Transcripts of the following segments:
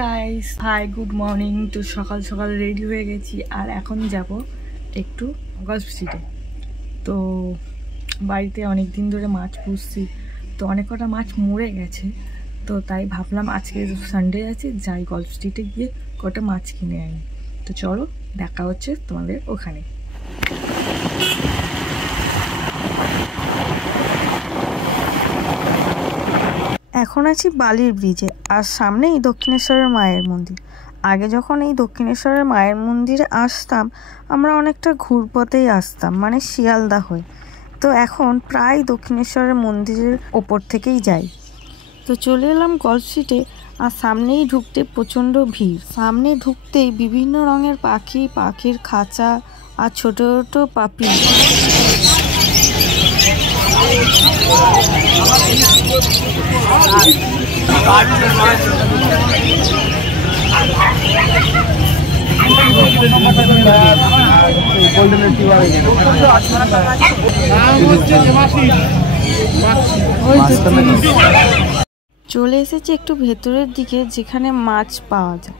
Guys, high, good morning. তো সকাল সকাল রেডি হয়ে গেছি আর এখন যাব একটু গল্ফ স্ট্রিটে। তো বাড়িতে অনেক দিন ধরে মাছ পুষছি, তো অনেক কটা মাছ মরে গেছে। তো তাই ভাবলাম আজকে সানডে আছে, যাই গল্ফ স্ট্রিটে গিয়ে কটা মাছ কিনে আনি। তো চলো, দেখা হচ্ছে তোমাদের ওখানে। এখন আছি বালির ব্রিজে, আর সামনেই দক্ষিণেশ্বরের মায়ের মন্দির। আগে যখন এই দক্ষিণেশ্বরের মায়ের মন্দিরে আসতাম, আমরা অনেকটা ঘুরপথেই আসতাম, মানে শিয়ালদা হয়ে। তো এখন প্রায় দক্ষিণেশ্বরের মন্দিরের ওপর থেকেই যাই। তো চলে এলাম গল্ফ স্ট্রিটে, আর সামনেই ঢুকতে প্রচণ্ড ভিড়। সামনে ঢুকতেই বিভিন্ন রঙের পাখি, পাখির খাঁচা আর ছোট ছোট পাপি। চলে এসেছি একটু ভেতরের দিকে, যেখানে মাছ পাওয়া যায়।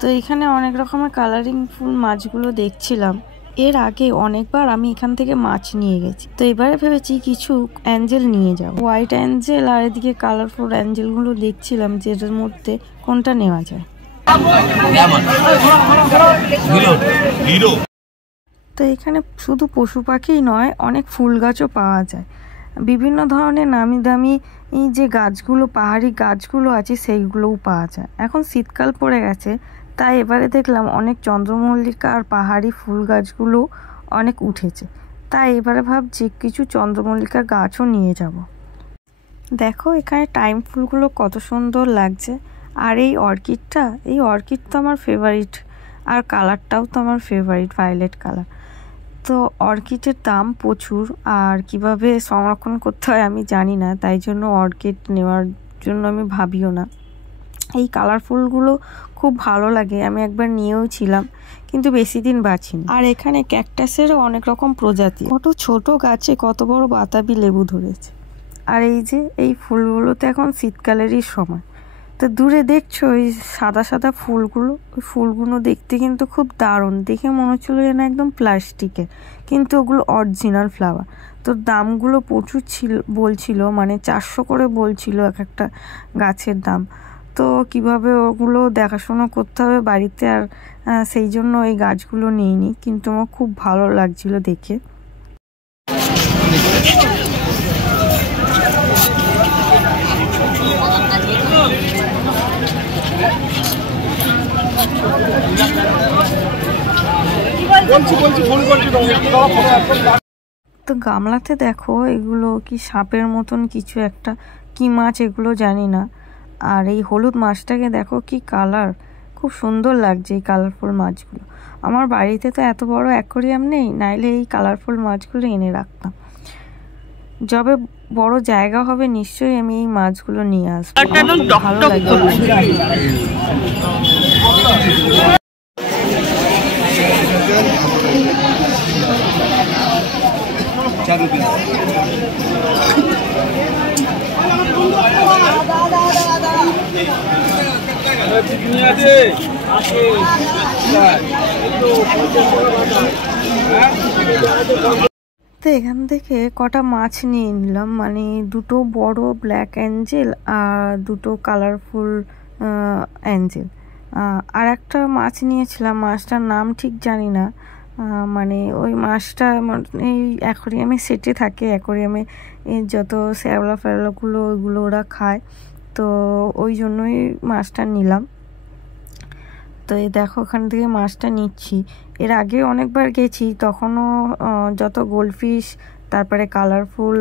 তো এখানে অনেক রকমের কালারিং ফুল মাছগুলো দেখছিলাম। এর আগে অনেকবার আমি এখান থেকে মাছ নিয়ে গেছি, তো এবারে ভেবেছি কিছু অ্যাঞ্জেল নিয়ে যাব। হোয়াইট অ্যাঞ্জেল আর এদিকে কালারফুল অ্যাঞ্জেলগুলো দেখছিলাম, যেটার মধ্যে কোনটা নেওয়া যায়। তো এখানে শুধু পশু পাখিই নয়, অনেক ফুল গাছও পাওয়া যায়। বিভিন্ন ধরনের নামি দামি যে গাছগুলো, পাহাড়ি গাছগুলো আছে, সেইগুলোও পাওয়া যায়। এখন শীতকাল পড়ে গেছে, তাই এবারে দেখলাম অনেক চন্দ্রমল্লিকা আর পাহাড়ি ফুল গাছগুলো অনেক উঠেছে। তাই এবারে ভাবছি কিছু চন্দ্রমল্লিকা গাছও নিয়ে যাব। দেখো এখানে টাইম ফুলগুলো কত সুন্দর লাগছে। আর এই অর্কিড তো আমার ফেভারিট, আর কালারটাও তো আমার ফেভারিট, ভায়োলেট কালার। তো অর্কিডের দাম প্রচুর, আর কিভাবে সংরক্ষণ করতে হয় আমি জানি না, তাই জন্য অর্কিড নেওয়ার জন্য আমি ভাবিও না। এই কালারফুলগুলো খুব ভালো লাগে, আমি একবার নিয়েও ছিলাম, কিন্তু বেশি দিন বাঁচিনি। আর এখানে ক্যাকটাসেরও অনেক রকম প্রজাতি, কত ছোট গাছে কত বড় বাতাবি লেবু ধরেছে। আর এই যে এই ফুলগুলোতে এখন শীতকালেরই সময়। তো দূরে দেখছো ওই সাদা সাদা ফুলগুলো, ওই ফুলগুলো দেখতে কিন্তু খুব দারুণ, দেখে মনে হচ্ছিল যেন একদম প্লাস্টিকের, কিন্তু ওগুলো অরিজিনাল ফ্লাওয়ার। তো দামগুলো প্রচুর বলছিল, মানে 400 করে বলছিল এক একটা গাছের দাম। তো কিভাবে ওগুলো দেখাশোনা করতে হবে বাড়িতে, আর সেই জন্য এই গাছগুলো নিইনি, কিন্তু আমার খুব ভালো লাগছিল দেখে। তো গামলাতে দেখো এগুলো কি সাপের মতন কিছু একটা, কি মাছ এগুলো জানি না। আর এই হলুদ মাছটাকে দেখো কি কালার, খুব সুন্দর লাগছে এই কালারফুল মাছগুলো। আমার বাড়িতে তো এত বড় অ্যাকোরিয়াম নেই, নাইলে এই কালারফুল মাছগুলো এনে রাখতাম। যবে বড় জায়গা হবে নিশ্চয়ই আমি এই মাছগুলো নিয়ে আসবো, ভালো লাগে। তো এখান থেকে কটা মাছ নিয়ে নিলাম, মানে দুটো বড় ব্ল্যাক অ্যাঞ্জেল আর দুটো কালারফুল অ্যাঞ্জেল। আর একটা মাছ নিয়েছিলাম, মাছটার নাম ঠিক জানি না, মানে ওই মাছটা এই অ্যাকোরিয়ামে সেটে থাকে, অ্যাকোরিয়ামে যত শ্যাওলা ফ্যাওলাগুলো ওইগুলো ওরা খায়, তো ওই জন্যই মাছটা নিলাম। তো এই দেখো ওখান থেকে মাছটা নিচ্ছি। এর আগে অনেকবার গেছি, তখনও যত গোল্ডফিশ তারপরে কালারফুল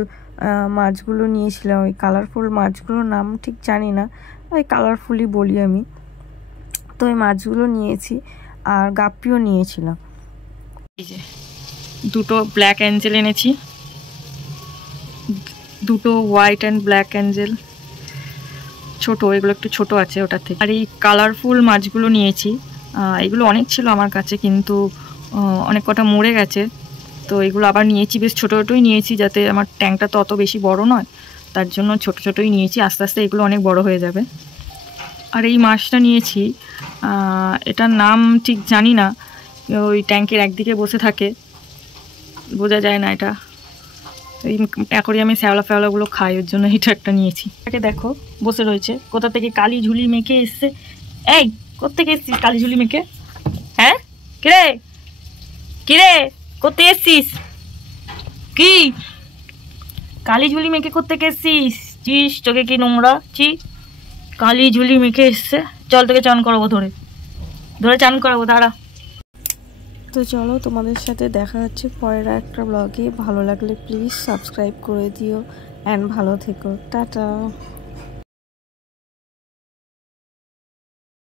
মাছগুলো নিয়েছিলাম। ওই কালারফুল মাছগুলোর নাম ঠিক জানি না, ওই কালারফুলই বলি আমি। তো ওই মাছগুলো নিয়েছি, আর গাপ্পিও নিয়েছিলাম। এই যে দুটো ব্ল্যাক অ্যাঞ্জেল এনেছি, দুটো হোয়াইট অ্যান্ড ব্ল্যাক অ্যাঞ্জেল, ছোট, এগুলো একটু ছোট আছে ওটার থেকে। আর এই কালারফুল মাছগুলো নিয়েছি, এগুলো অনেক ছিল আমার কাছে, কিন্তু অনেক কটা মরে গেছে। তো এগুলো আবার নিয়েছি, বেশ ছোটো ছোটোই নিয়েছি, যাতে আমার ট্যাঙ্কটা তো অত বেশি বড় নয়, তার জন্য ছোট ছোটোই নিয়েছি। আস্তে আস্তে এগুলো অনেক বড় হয়ে যাবে। আর এই মাছটা নিয়েছি, এটার নাম ঠিক জানি না, ওই ট্যাঙ্কের একদিকে বসে থাকে, বোঝা যায় না এটা। এই অ্যাকোরিয়ামে শ্যাওলা ফ্যাওলাগুলো খায়, ওর জন্য এটা একটা নিয়েছি। এটাকে দেখো বসে রয়েছে, কোথা থেকে কালি ঝুলি মেখে এসছে। এই কোত্থেকে এসছিস কালি ঝুলি মেখে? হ্যাঁ কিরে কিরে করতে এসছিস? কি কালি ঝুলি মেখে কোত্থেকে এসছিস? চিস তোকে কি নোংরা, চি কালি ঝুলি মেখে এসছে। চল তোকে চান করাবো, ধরে ধরে চান করাবো, দাঁড়া। তো চলো, তোমাদের সাথে দেখা হচ্ছে পরের একটা ব্লগে। ভালো লাগলে প্লিজ সাবস্ক্রাইব করে দিও অ্যান্ড ভালো থেকো, টাটা।